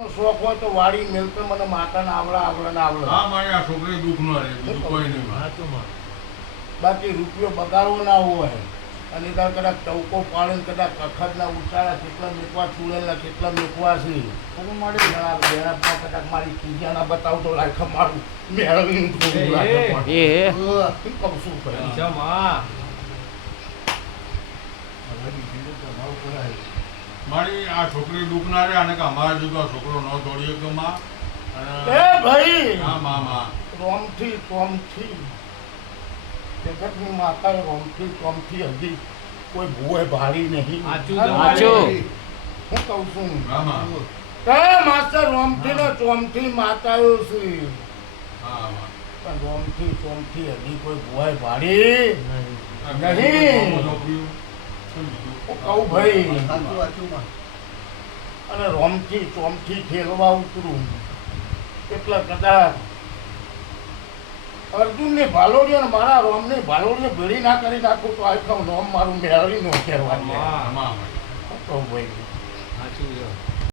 શોખ હોય તો વાડી મેલતે મને માતાને આવડે. હા મારે આ છોકરી દુઃખ ન રહે બીજું કોઈ નહીં. બાકી રૂપિયો બગાડવો ના હોય અને તાર કદાચ ચૌકો પાડીને કદાચ અખતના ઉચાળા કેટલા મેકવા ચૂડેલા કેટલા મેકવા છે અને મારી બેરામાં કદાચ મારી કીજાના બતાવતો લાયખા મારું મેળવીને થોડું લાગે કહું શું કહે મારી આ છોકરી દુઃખ ના રહે અને કે અમારા જુદો છોકરો ન દોડીએ કે માં એ ભાઈ હા માં રોમથી જગતની માતાએ રોમથી હજી કોઈ ભૂએ ભારી નહીં. હું કહું છું માસ્ટર રોમથી ને ચોમથી માતાઓ છે પણ રોમથી ચોમથી હજી કોઈ ભૂએ ભારી નહીં. હું કહું ભાઈ અને રોમથી ચોમથી ખેલવા ઉતરું એટલે કદાચ અર્જુનની ભાલોડીઓ ને મારા રોમની ભાલોડીઓ ભેળી ના કરી નાખું તો આખું નોમ મારું મેળવી નો કહેવાય. હા ભાઈ